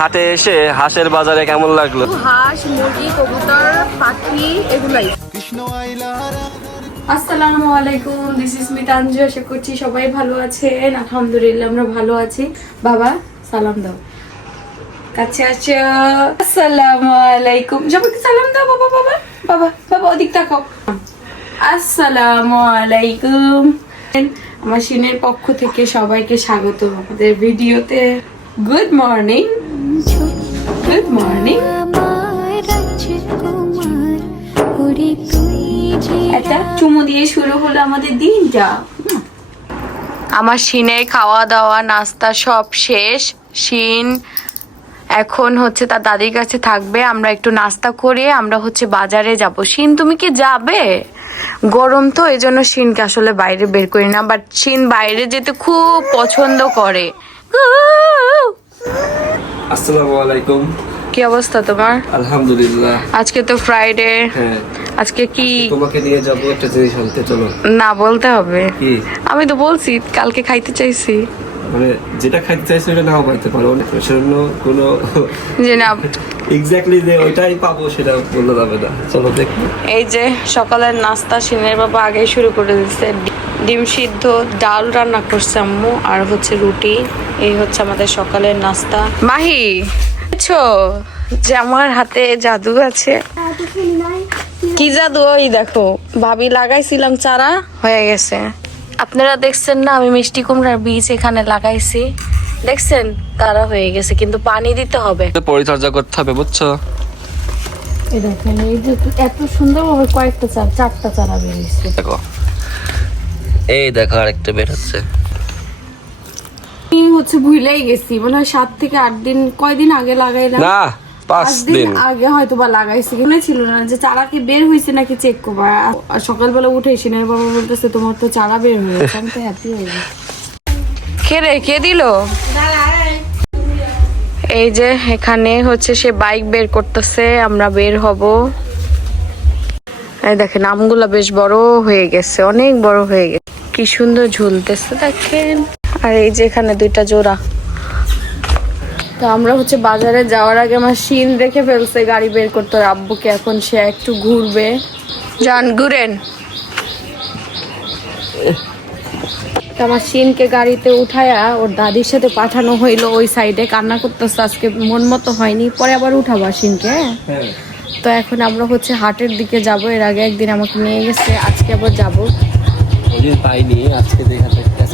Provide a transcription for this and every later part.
হাটে এসে হাঁসের বাজারে কেমন লাগলো? হাঁস, মুরগি, কবুতর, পাখি এগুলাই। আসসালামু আলাইকুম, দিস ইজ মিতাঞ্জু। আশা করছি সবাই ভালো আছেন। আলহামদুলিল্লাহ আমরা ভালো আছি। বাবা সালাম দাও, কাছে আসো। আসসালামু আলাইকুম, সবাইকে সালাম দাও। বাবা বাবা বাবা বাবা ওদিক তাকাও। আসসালামু আলাইকুম। আমার সিনের পক্ষ থেকে সবাইকে স্বাগত আমাদের ভিডিওতে। Good morning, good morning. একটা চুমু দিয়ে শুরু হলো আমাদের দিনটা। আমার সিনের খাওয়া দাওয়া নাস্তা সব শেষ। সিন এখন হচ্ছে তার দাদির কাছে থাকবে। আমরা একটু নাস্তা করে আমরা হচ্ছে বাজারে যাব। সিন তুমি কি যাবে? গরম তো এই জন্য সিনকে আসলে বাইরে বের করি না, বাট সিন বাইরে যেতে খুব পছন্দ করে। আসসালামু আলাইকুম, কি অবস্থা তোমার? আলহামদুলিল্লাহ। আজকে তো ফ্রাইডে। হ্যাঁ, আজকে কি তোমাকে নিয়ে যাবো একটা জিনিস আনতে, চলো। না বলতে হবে। কি? আমি তো বলছি কালকে খাইতে চাইছি। মানে যেটা খাইতে চাইছো এটা নাও পাইতে পারো, সেজন্য কোনো যে না এক্স্যাক্টলি যে ওইটাই পাবো সেটা বলতে যাবে না। চলো দেখি। এই যে সকালের নাস্তা সিনের বাবা আগেই শুরু করে দিচ্ছে। ডিম সিদ্ধ, ডাল রান্না করছে আম্মু, আর হচ্ছে রুটি। এই হচ্ছে আমাদের সকালের নাস্তা। মাহি বুঝছো যে আমার হাতে জাদু আছে? কি জাদু? ওই দেখো ভাবি লাগাইছিলাম, চারা হয়ে গেছে। আপনারা দেখছেন না, আমি মিষ্টি কুমড়ার বীজ এখানে লাগাইছি, দেখছেন? তারা হয়ে গেছে, কিন্তু পানি দিতে হবে, পরিচর্যা করতে হবে, বুঝছো? এই দেখেন, এই যে এত সুন্দর ভাবে কয়েকটা চারটা চারা বেরিয়েছে। দেখো, এই দেখো আরেকটা বের হচ্ছে। আমি হচ্ছে ভুলেই গেছি, মনে হয় 7 থেকে 8 দিন, কয়দিন আগে লাগাইলাম না 5 দিন আগে হয়তো বা লাগাইছি। মনে ছিল না যে চারা কি বের হয়েছে নাকি চেক করবা। আর সকালবেলা উঠে সিনের বাবা বলতেছে তোমার তো চারা বের হয়েছে। আমি তো হ্যাপি হয়ে গেছি। কে দিল? এই যে এখানে হচ্ছে সে বাইক বের করতেছে, আমরা বের হব। এই দেখেন আমগুলা বেশ বড় হয়ে গেছে, অনেক বড় হয়ে গেছে, কি সুন্দর ঝুলতেছে দেখেন। আর এই যে এখানে 2টা জোড়া। তো আমরা হচ্ছে বাজারে যাওয়ার আগে আমার সিন দেখে ফেলছে গাড়ি বের করতে হবে আব্বুকে। এখন সে একটু ঘুরবে। যান ঘুরেন। আমার সিনকে গাড়িতে উঠায়া ওর দাদির সাথে পাঠানো হইলো ওই সাইডে। কান্না করতেছে, আজকে মন মতো হয়নি, পরে আবার উঠাবো সিনকে। তো এখন আমরা হচ্ছে হাটের দিকে যাব। এর আগে একদিন আমাকে নিয়ে গেছে, আজকে আবার যাবো।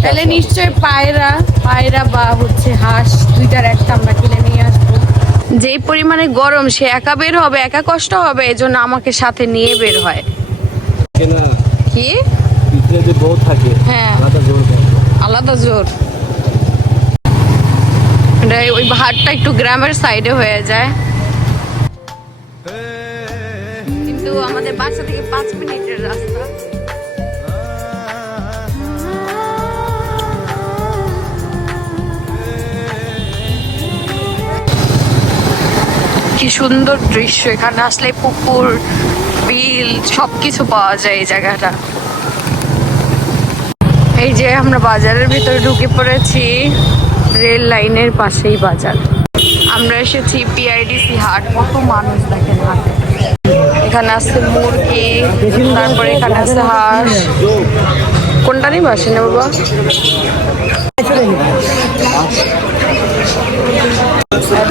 তাহলে নিশ্চয়ই পায়রা বা হচ্ছে হাঁস 2টার একটা আমরা কিনে নিয়ে আসবো। যেই পরিমাণে গরম, সে একা বের হবে, একা কষ্ট হবে, এজন্য আমাকে সাথে নিয়ে বের হয়। কি হ্যাঁ, আলাদা জোর। ওই হাটটা একটু গ্রামের সাইডে হয়ে যায়, কিন্তু আমাদের বাসা থেকে 5 মিনিটের রাস্তা। কি সুন্দর দৃশ্য! এখানে আসলে পুকুর, বিল সবকিছু পাওয়া যায় এই জায়গাটা। এই যে আমরা বাজারের ভিতরে ঢুকে পড়েছি, রেল লাইনের পাশেই বাজার। আমরা এসেছি পিআইডিসি হাট। কত মানুষ দেখেন হাটে। এখানে আছে মুরগি, তারপরে এখানে আছে হাঁস। কোনটা নিয়ে বাসে না বাবা?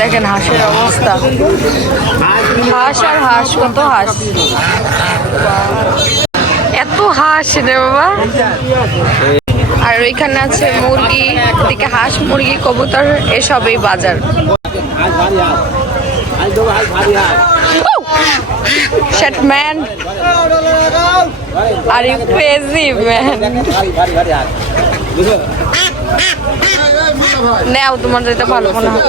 দেখেন হাঁসের অবস্থা। হাঁস আর হাঁস, কত হাঁস, এত হাঁস রে বাবা। আর ওইখানে আছে মুরগি, এদিকে হাঁস, মুরগি, কবুতর, এসবই বাজার। Shit man, are you crazy man? নেও, তোমার যেটা ভালো মনে হয়।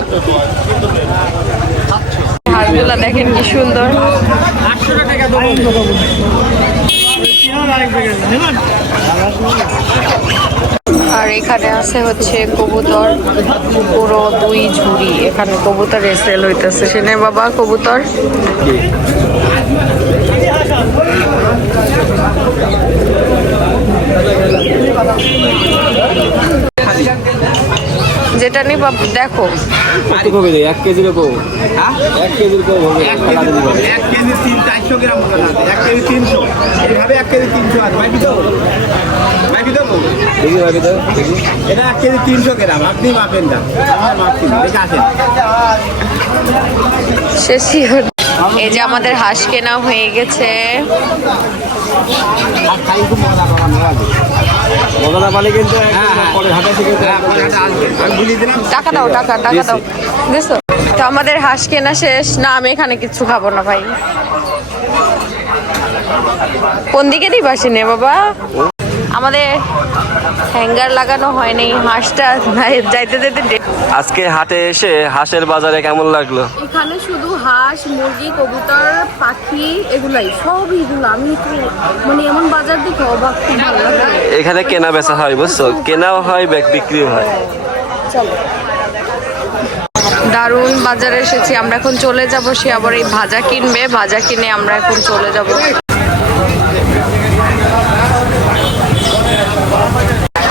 হাঁসগুলা দেখেন কি সুন্দর। আর এখানে আছে হচ্ছে কবুতর, পুরো 2 ঝুড়ি। এখানে কবুতরের সেল হইতেছে। সেনে বাবা কবুতর। যেটা নিবা দেখো। কত কমে দেয় 1 কেজির কম? হ্যাঁ 1 কেজির কম হবে। 1 কেজি 400 গ্রাম ওজন আছে, 1 কেজি 300, এইভাবে 1 কেজি 300 আছে। ভাই দিতে হবে, ভাই দিতে হবে। দেখি ভাবি তো দেখি। এটা 1 কেজি 300 গ্রাম, আপনি মাপেন না, আমার মাপছি না, দেখে আসেন। শেষই হলো। এই যে আমাদের হাঁস কেনা হয়ে গেছে। আর খাই খুব মজা পাবেন না। মজাদা পালে কিন্তু পরে হাতে থেকে আমি বুঝিয়ে দিলাম। টাকা দাও, টাকা দাও। বুঝছো তো আমাদের হাঁস কেনা শেষ। না আমি এখানে কিছু খাবো না ভাই। কোন দিকে দিবা সিনে বাবা? আমাদের হ্যাঙ্গার লাগানো হয়নি, হাঁসটা যাইতে যেতে। আজকে হাটে এসে হাঁসের বাজারে কেমন লাগলো? এখানে শুধু হাঁস, মুরগি, কবুতর, পাখি এগুলাই, সব এগুলো। আমি তো মানে এমন বাজার দেখে অবাক, খুব ভালো লাগে। এখানে কেনা বেচা হয় বুঝছো, কেনাও হয় বিক্রিও হয়। চলো, দারুণ বাজারে এসেছি আমরা। এখন চলে যাব, সে আবার এই ভাজা কিনবে, ভাজা কিনে আমরা এখন চলে যাব।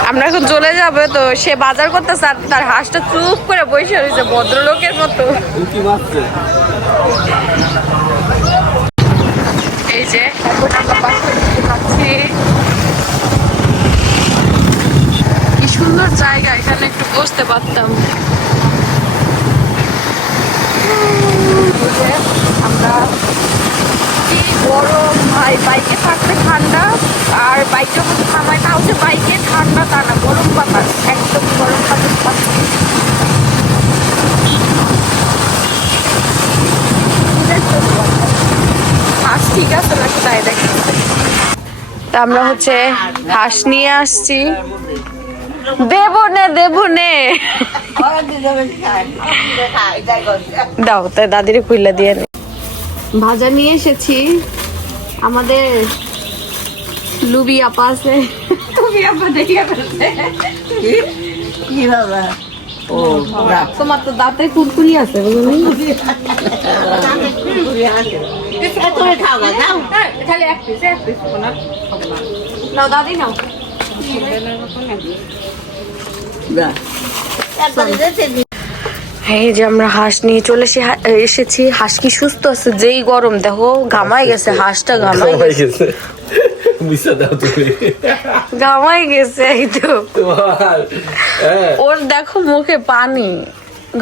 আমরা এখন চলে যাবো, তো সে বাজার করতেছে আর তার হাঁসটা চুপ করে বসে রয়েছে ভদ্রলোকের মতো। এই যে এখন আমরা বাসা খাচ্ছি। কি সুন্দর জায়গা, এখানে একটু বসতে পারতাম। আমরা কি গরম ভাই, বাইকে থাকতে ঠান্ডা, আর বাইকে মধ্যে থামায় তাও যে বাইকে ঠান্ডা তা না, গরম বাতাস, একদম গরম বাতাস পাচ্ছি। হাঁস ঠিক আছে নাকি তাই দেখি। তা আমরা হচ্ছে হাঁস নিয়ে আসছি। দেবো নে দাও, তাই দাদিরে খুইলা দিয়ে নে। ভাজা নিয়ে এসেছি। আমাদের লুবি আপা আছে। তুমি আপা দেখিয়ে ফেলছে। কি বাবা? ও তোমার তো দাঁতে কুরকুরি আছে বুঝলি? তুমি খাও না, যাও। খালি এক পিস নাও দাদি, নাও। এই যে আমরা হাঁস নিয়ে চলে এসেছি। হাঁস কি সুস্থ আছে? যেই গরম দেখো, ঘামাই গেছে হাঁসটা, ঘামাই গেছে। ঘামাই গেছে। এই তো ওর দেখো মুখে পানি,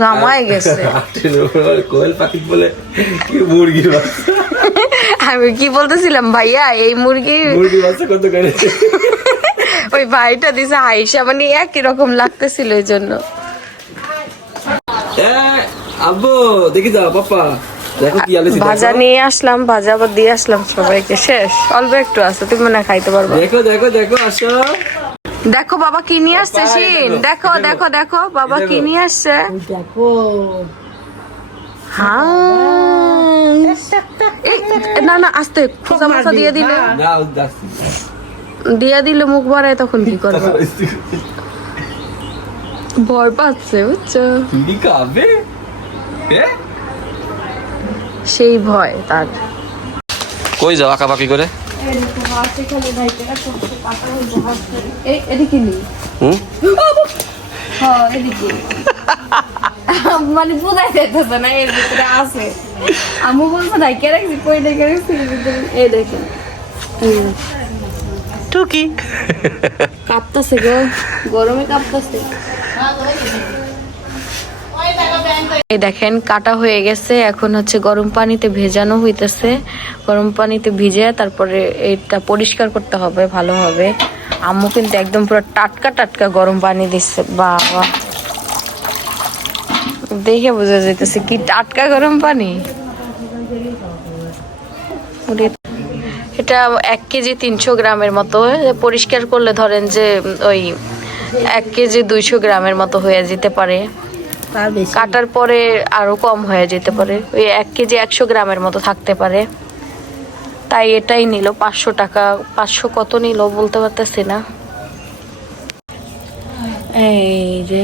ঘামাই গেছে। কোয়েল পাখি বলে কি মুরগি আমি কি বলতেছিলাম ভাইয়া, এই মুরগি বাচ্চা কত করে? ওই ভাইটা দিছে হাইসা, মানে একই রকম লাগতেছিল এই জন্য। আব্বু দেখি যাও পাপা, দেখো কি আলেছি। ভাজা নিয়ে আসলাম, ভাজা আবার দিয়ে আসলাম সবাইকে। শেষ, অল্প একটু আছে, তুমি মনে খাইতে পারবে। দেখো দেখো দেখো, আসো দেখো বাবা কি নিয়ে আসছে শিন, দেখো দেখো দেখো বাবা কি নিয়ে আসছে। দেখো হ্যাঁ, না না আস্তে, খোঁজা মোজা দিয়ে দিলে, দিয়ে দিলে মুখ ভরায় তখন কি করবে? ভয় পাচ্ছে বুঝছো, সেই ভয় তার। কই যাও আঁকাবাকি করে? মানে বোঝাই যাইতেছে না এর ভিতরে আছে। আমি বলবো না কে রাখছি, কই দেখে রাখছি। এই দেখেন টুকি কাঁপতাছে গো, গরমে কাঁপতাছে। এই দেখেন কাটা হয়ে গেছে, এখন হচ্ছে গরম পানিতে ভেজানো হইতেছে। গরম পানিতে ভিজে তারপরে এটা পরিষ্কার করতে হবে ভালোভাবে। আম্মু কিন্তু একদম পুরো টাটকা টাটকা গরম পানি দিচ্ছে। বাবা, দেখে বোঝা যাইতেছে কি টাটকা গরম পানি। এটা 1 কেজি 300 গ্রামের মতো। পরিষ্কার করলে ধরেন যে ওই 1 কেজি 200 গ্রামের মতো হয়ে যেতে পারে। কাটার পরে আরো কম হয়ে যেতে পারে, ওই 1 কেজি 100 গ্রামের মতো থাকতে পারে। তাই এটাই নিল 500 টাকা। 500 কত নিল বলতে পারতেছি না। এই যে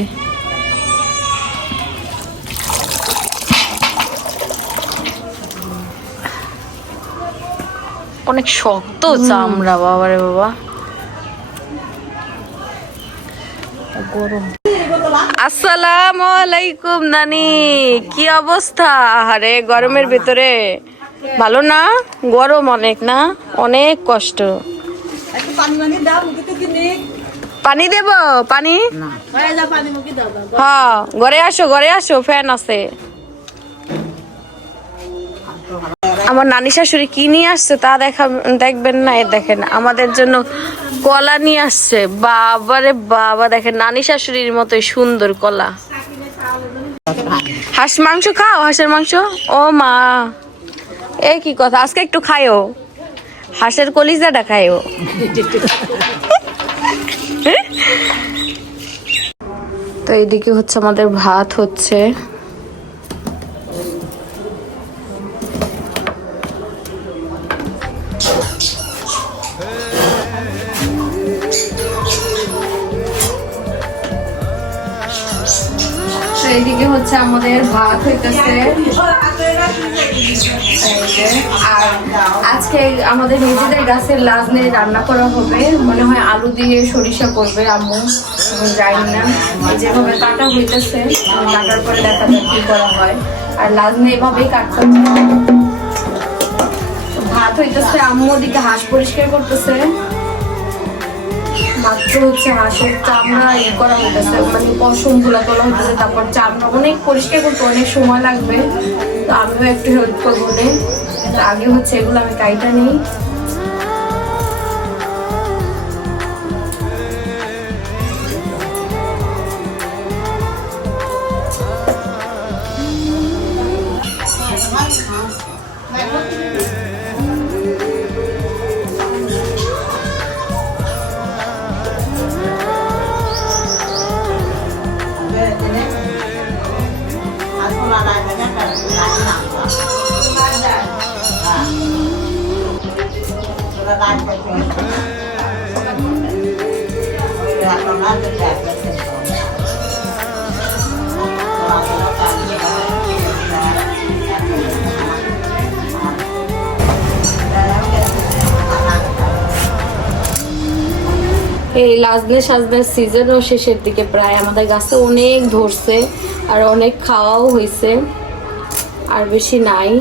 অনেক শক্ত চামড়া, বাবারে বাবা, গরম। আসসালামু আলাইকুম নানি, কি অবস্থা? আরে গরমের ভিতরে ভালো না? গরম অনেক না, অনেক কষ্ট। পানি দেব? পানি? হ্যাঁ, ঘরে আসো, ঘরে আসো, ফ্যান আছে। আমার নানি শাশুড়ি কি নিয়ে আসছে তা দেখবেন না। এ দেখেন আমাদের জন্য কলা নিয়ে আসছে। বাবারে বাবা, দেখেন নানি শাশুড়ির মতোই সুন্দর কলা। হাঁস মাংস খাও? হাঁসের মাংস? ও মা, এ কি কথা! আজকে একটু খাইও, হাঁসের কলিজাটা খাইও। তো এইদিকে হচ্ছে আমাদের ভাত হচ্ছে। এইদিকে হচ্ছে আমাদের ভাত হইতেছে। আর আজকে আমাদের নিজেদের গাছের লাজনে রান্না করা হবে, মনে হয় আলু দিয়ে সরিষা করবে আম্মু, জানি না। যেভাবে কাটা হইতেছে, কাটার পরে দেখা যাক কি করা হয়। আর লাজনে এভাবেই কাটতে হবে। ভাত হইতেছে, আম্মু ওদিকে হাঁস পরিষ্কার করতেছে। মাত্র হচ্ছে হাঁসের চামড়া করা হইতেছে, মানে পশম গুলা তোলা হইতেছে। তারপর চামড়া অনেক পরিষ্কার করতে অনেক সময় লাগবে, তো আমিও একটু হেল্প করবো। আগে হচ্ছে এগুলো আমি কাইটা নিই। এই লাজনে সাজনের সিজনও শেষের দিকে প্রায়। আমাদের গাছে অনেক ধরছে আর অনেক খাওয়াও হয়েছে, আর বেশি নাই।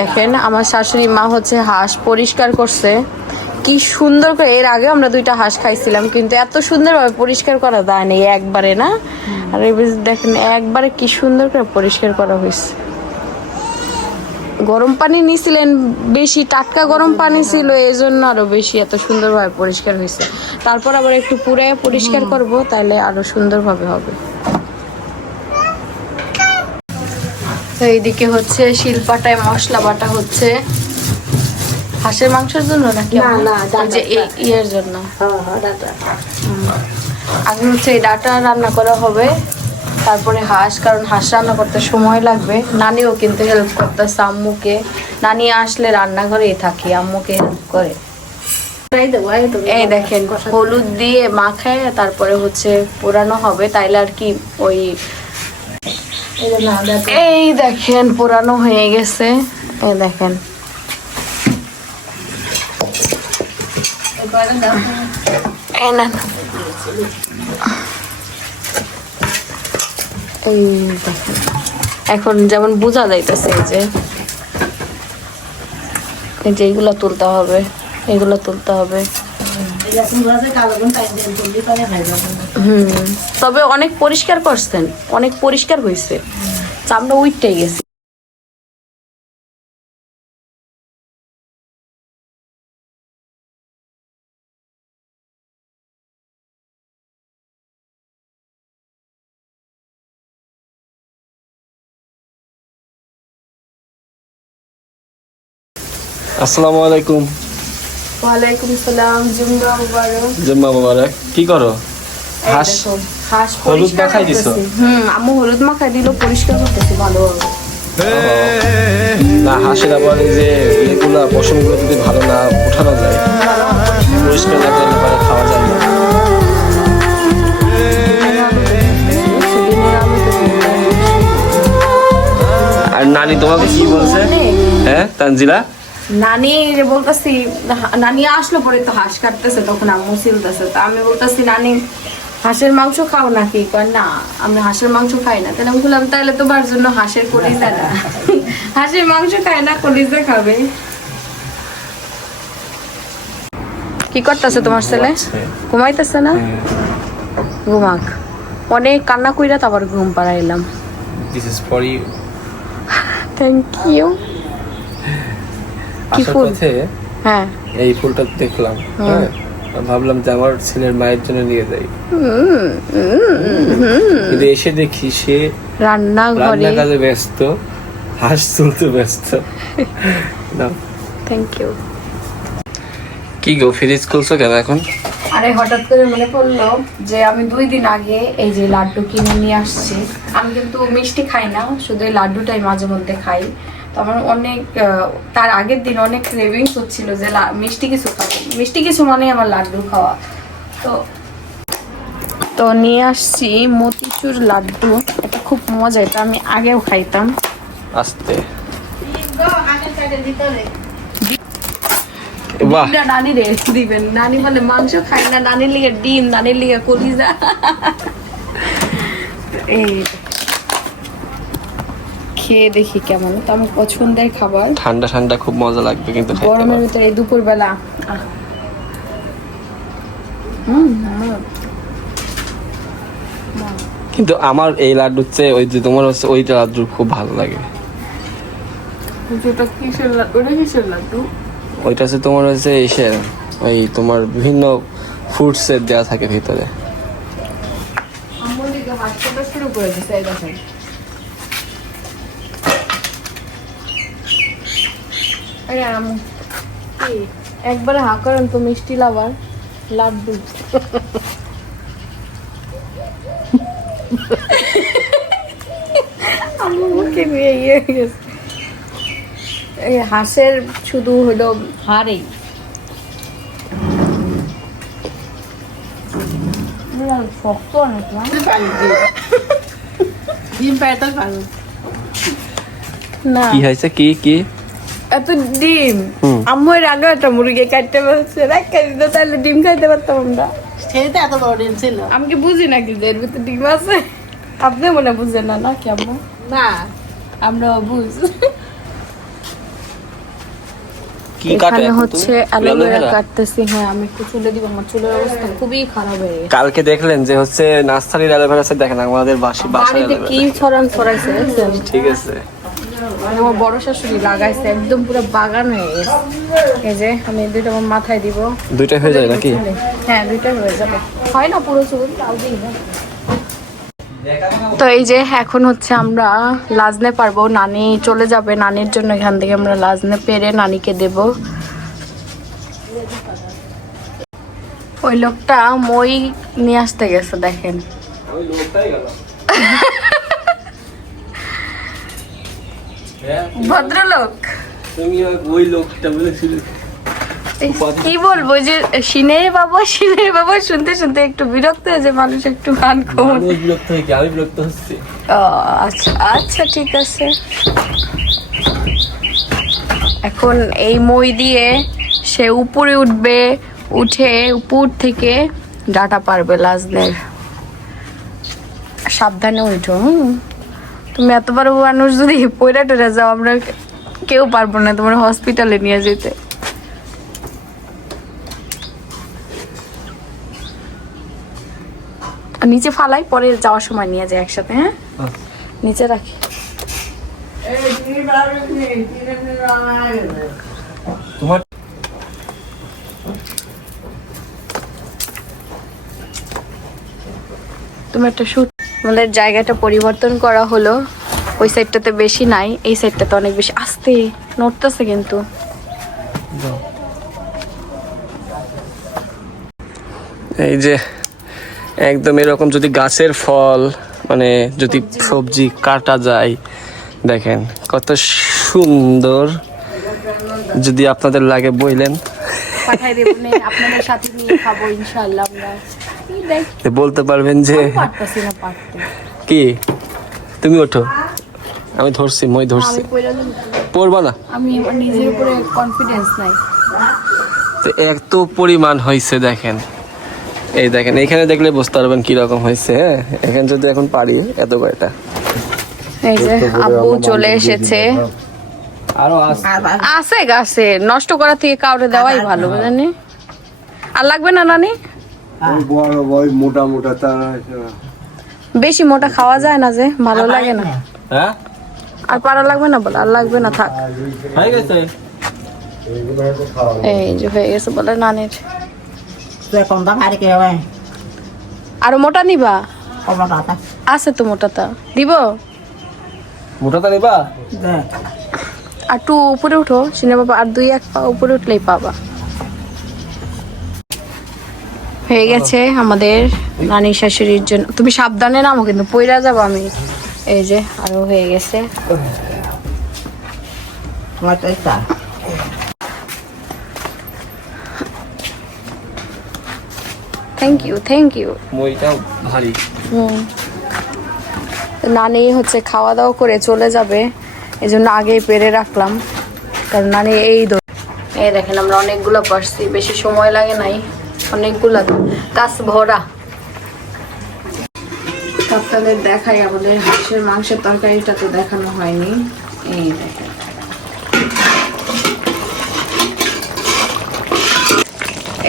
দেখেন আমার শাশুড়ি মা হচ্ছে হাঁস পরিষ্কার করছে কি সুন্দর করে। এর আগে আমরা 2টা হাঁস খাইছিলাম, কিন্তু এত সুন্দরভাবে পরিষ্কার করা যায় না একবারে না। আর দেখেন একবারে কি সুন্দর করে পরিষ্কার করা হয়েছে। গরম পানি নিছিলেন বেশি, টাটকা গরম পানি ছিল, এই জন্য আরো বেশি এত সুন্দরভাবে পরিষ্কার হয়েছে। তারপর আবার একটু পুরাই পরিষ্কার করব, তাহলে আরো সুন্দরভাবে হবে। তো এইদিকে হচ্ছে শিলপাটায় মশলা বাটা হচ্ছে হাঁসের মাংসের জন্য নাকি? যে ইয়ের জন্য আগে হচ্ছে এই ডাটা রান্না করা হবে, তারপরে হাঁস, কারণ হাঁস রান্না করতে সময় লাগবে। নানিও কিন্তু হেল্প করতেছে আম্মুকে। নানি আসলে রান্নাঘরেই থাকি, আম্মুকে হেল্প করে। এই দেখেন হলুদ দিয়ে মাখায় তারপরে হচ্ছে পোড়ানো হবে, তাইলে আর কি ওই এই দেখেন পোড়ানো হয়ে গেছে। এই দেখেন এখন যেমন বোঝা যাইতেছে এই যে এইগুলা তুলতে হবে, এগুলো তুলতে হবে। তবে অনেক পরিষ্কার করছেন, অনেক পরিষ্কার হয়েছে, চামড়া উইটটাই গেছে। আসসালামু আলাইকুম। ওয়ালাইকুম সালাম। জুম্মা মুবারক। জুম্মা মুবারক। কি করো? হাঁস হলুদ মাখাই দিছো? আম্মু হলুদ মাখাই দিল, পরিষ্কার করতেছি ভালোভাবে। না, হাঁসের আবার এই যে এগুলা পশমগুলো যদি ভালো না উঠানো যায়, পরিষ্কার না করলে পরে খাওয়া যায় না। নানি তোমাকে কি বলছে? হ্যাঁ তানজিলা, নানি বলতেছি, নানি আসলো পরে তো হাঁস কাটতেছে, তখন আম্মু ছিলতেছে, তো আমি বলতেছি নানি হাঁসের মাংস খাও নাকি? কয় না আমি হাঁসের মাংস খাই না। তাহলে আমি বললাম তাহলে তোমার জন্য হাঁসের কলিজা না, হাঁসের মাংস খায় না কলিজা খাবে। কি করতেছে তোমার ছেলে? ঘুমাইতেছে না? ঘুমাক, অনেক কান্না কইরা তো আবার ঘুম পাড়াইলাম। This is for you. Thank you. কি ফুল? হ্যাঁ এই ফুলটা দেখলাম, হ্যাঁ ভাবলাম যে আমার ছেলের মায়ের জন্য নিয়ে যাই, কিন্তু এসে দেখি সে রান্না কাজে ব্যস্ত, হাঁস তুলতে ব্যস্ত। Thank you. কি গো ফ্রিজ খুলছো কেন এখন? আরে হঠাৎ করে মনে পড়লো যে আমি 2 দিন আগে এই যে লাড্ডু কিনে নিয়ে আসছি। আমি কিন্তু মিষ্টি খাই না, শুধু এই লাড্ডুটাই মাঝে মধ্যে খাই। তো আমার অনেক তার আগের দিন অনেক ক্রেভিংস হচ্ছিল যে মিষ্টি কিছু খাবো, মিষ্টি কিছু মানে আমার লাড্ডু খাওয়া। তো নিয়ে আসছি মতিচুর লাড্ডু। এটা খুব মজা, এটা আমি আগেও খাইতাম। আস্তে বাহ, নানি রে দিবেন, নানি বলে মাংস খাই না, নানির লিগে ডিম, নানির লিগে কলিজা। এই খেয়ে দেখি কেমন, তো আমার পছন্দের খাবার। ঠান্ডা ঠান্ডা খুব মজা লাগবে কিন্তু গরমের ভিতরে দুপুর বেলা। কিন্তু আমার এই লাড্ডুর চেয়ে ওই যে তোমার হচ্ছে ওইটা লাড্ডু খুব ভালো লাগে। ওটা কিসের লাড্ডু? ওটা কিসের লাড্ডু? ওইটা হচ্ছে তোমার হচ্ছে এসে ওই তোমার বিভিন্ন ফ্রুটসের দেওয়া থাকে ভিতরে। আমার দিকে হাত কাটা শুরু করে দিছে, এই দেখেন। একবারে হা করেন তো, মিষ্টি লাভার লাড্ডু। আমার মুখে নিয়ে ইয়ে গেছে। এই হাঁসের শুধু হলো হাড়েই। শক্ত অনেক না? ডিম পাইতে পারো না কি হয়েছে? কি কি এত ডিম? আম্মু এর আগে একটা মুরগি কাটতে বলছে, রেখে দিত, তাহলে ডিম খাইতে পারতাম আমরা। সেটা এত বড় ডিম ছিল আমি কি বুঝি নাকি যে এর ভিতরে ডিম আছে? আপনি মনে বুঝেন না নাকি আম্মু? না। আমরা বুঝ। কি কাটে এখানে এখন হচ্ছে তুমি? অ্যালোভেরা কাটতেছি। হ্যাঁ আমি একটু চুলে দিব, আমার চুলের অবস্থা খুবই খারাপ হয়ে গেছে। কালকে দেখলেন যে হচ্ছে নাস্তারির অ্যালোভেরা আছে, দেখেন আমাদের বাসায় বাড়িতে কি ছড়ান ছড়াইছে দেখছেন? ঠিক আছে, আমার বড় শাশুড়ি লাগাইছে, একদম পুরো বাগান হয়ে গেছে। এই যে আমি দুইটা আমার মাথায় দিব। দুইটা হয়ে যায় নাকি? হ্যাঁ দুইটা হয়ে যাবে, হয় না পুরো চুল তাও দিই না। তো এই যে এখন হচ্ছে আমরা লাজনে পারবো, নানি চলে যাবে, নানির জন্য এখান থেকে আমরা লাজনে পেরে নানিকে দেব। ওই লোকটা মই নিয়ে আসতে গেছে, দেখেন। ভদ্রলোক। তুমি ওই লোকটা বলেছিলে কি বলবো যে সিনের বাবা শুনতে শুনতে একটু বিরক্ত হয়েছে মানুষ, একটু গান কম। বিরক্ত হয়ে কি আমি বিরক্ত হচ্ছি? আচ্ছা আচ্ছা ঠিক আছে। এখন এই মই দিয়ে সে উপরে উঠবে, উঠে উপর থেকে ডাটা পারবে লাজনের। সাবধানে উঠো। তুমি এত বড় মানুষ যদি পয়রা টরে যাও, আমরা কেউ পারবো না তোমার হসপিটালে নিয়ে যেতে। নিচে ফালাই, পরে যাওয়ার সময় নিয়ে যায় একসাথে। হ্যাঁ নিচে রাখি। তোমার তুমি একটা শুট। আমাদের জায়গাটা পরিবর্তন করা হলো, ওই সাইডটাতে বেশি নাই, এই সাইডটাতে অনেক বেশি। আস্তে নড়তেছে কিন্তু। এই যে একদম এরকম যদি গাছের ফল মানে যদি সবজি কাটা যায়, দেখেন কত সুন্দর। যদি আপনাদের লাগে বইলেন, পাঠাই দেবো, আপনাদের সাথে নিয়ে খাবো ইনশাআল্লাহ। আমরা বলতে পারবেন যে পারতেছি না পারতে। কি তুমি ওঠো, আমি ধরছি, মই ধরছি। আমি পড়া যাবো। পড়বা না আমি আমার নিজের উপরে কনফিডেন্স নাই। তো এত পরিমাণ হয়েছে দেখেন, এই দেখেন এখানে দেখলে বুঝতে পারবেন কিরকম হয়েছে। হ্যাঁ, এখানে যদি এখন পারি এত কয়টা। এই যে আব্বু চলে এসেছে। আরো আছে গাছে, নষ্ট করা থেকে কাউরে দেওয়াই ভালো, বুঝলেন? আর লাগবে না নানি? বড় বড় মোটা মোটা তার বেশি মোটা খাওয়া যায় না, যে ভালো লাগে না। হ্যাঁ, আর পারা লাগবে না বলে, আর লাগবে না, থাক। হয়ে গেছে। এই যে হয়ে গেছে বলে নানির। তুই কম দাম আর কি হবে? আরো মোটা নিবা? কম টাকা আছে তো মোটাটা, দিব? মোটাটা নিবা? দে। আর একটু উপরে উঠো সিনে বাবা, আর 2-1 পা উপরে উঠলেই পাবা। হয়ে গেছে আমাদের নানি শাশুড়ির জন্য। তুমি সাবধানে নামো কিন্তু, পইরা যাবো আমি। এই যে আরো হয়ে গেছে। তোমার তো ইচ্ছা। Thank you. মইটাও ভারী। নানি হচ্ছে খাওয়া দাওয়া করে চলে যাবে, এই জন্য আগেই পেরে রাখলাম, কারণ নানি এই দেখেন আমরা অনেকগুলো পারছি, বেশি সময় লাগে নাই, অনেকগুলো গাছ ভরা। আপনাদের দেখাই আমাদের হাঁসের মাংসের তরকারিটা তো দেখানো হয়নি।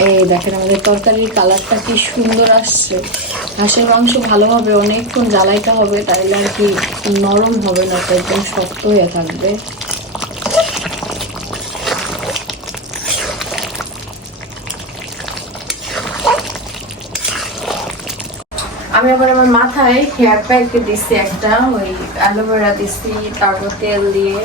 এই দেখেন আমাদের তরকারির কালারটা কি সুন্দর আসছে। হাঁসের মাংস ভালোভাবে অনেকক্ষণ জ্বালাইতে হবে, তাইলে আর কি নরম হবে না, তো একদম শক্ত হয়ে থাকবে। আমি আবার আমার মাথায় হেয়ার প্যাক দিচ্ছি একটা, ওই অ্যালোভেরা দিচ্ছি, তারপর তেল দিয়ে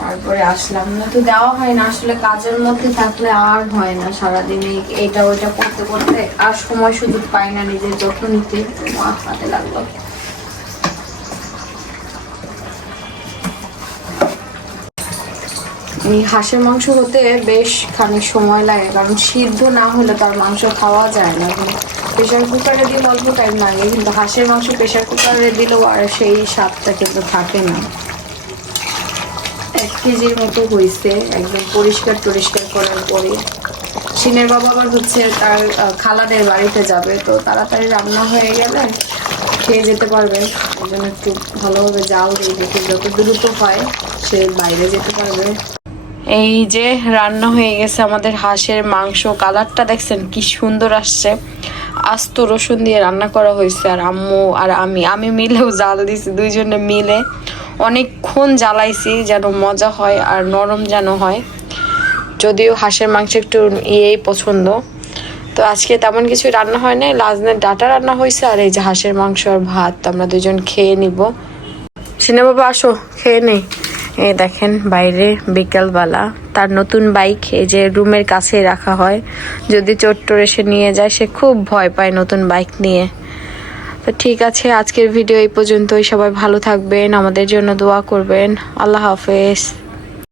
তারপরে আসলাম। না তো দেওয়া হয় না আসলে, কাজের মধ্যে থাকলে আর হয় না, সারাদিন এটা ওইটা করতে করতে আর সময় সুযোগ পাই না নিজের যত্ন নিতে। হাতে লাগলো। এই হাঁসের মাংস হতে বেশ খানিক সময় লাগে, কারণ সিদ্ধ না হলে তার মাংস খাওয়া যায় না। প্রেশার কুকারে দিলে অল্প টাইম লাগে, কিন্তু হাঁসের মাংস প্রেশার কুকারে দিলেও আর সেই স্বাদটা কিন্তু থাকে না। 1 কেজির মতো হয়েছে, একদম পরিষ্কার করার পরে। সিনের বাবা আবার হচ্ছে তার খালাদের বাড়িতে যাবে, তো তাড়াতাড়ি রান্না হয়ে গেলে খেয়ে যেতে পারবে। এই জন্য একটু ভালোভাবে জাল দিয়ে দেখে যত দ্রুত হয় সে বাইরে যেতে পারবে। এই যে রান্না হয়ে গেছে আমাদের হাঁসের মাংস, কালারটা দেখছেন কি সুন্দর আসছে। আস্ত রসুন দিয়ে রান্না করা হয়েছে, আর আম্মু আর আমি মিলেও জাল দিছি, দুইজনে মিলে অনেকক্ষণ জ্বালাইছি যেন মজা হয় আর নরম যেন হয়। যদিও হাঁসের মাংস একটু পছন্দ, তো আজকে তেমন কিছু রান্না হয় নাই। লাজনের ডাটা রান্না হয়েছে, আর এই যে হাঁসের মাংস আর ভাত আমরা দুজন খেয়ে নিব। সিনে বাবা আসো খেয়ে নেই। এই দেখেন বাইরে বিকালবেলা, তার নতুন বাইক এই যে রুমের কাছে রাখা হয়, যদি চোট্টর এসে নিয়ে যায় সে খুব ভয় পায় নতুন বাইক নিয়ে। তো ঠিক আছে, আজকের ভিডিও এই পর্যন্তই। সবাই ভালো থাকবেন, আমাদের জন্য দোয়া করবেন। আল্লাহ হাফেজ।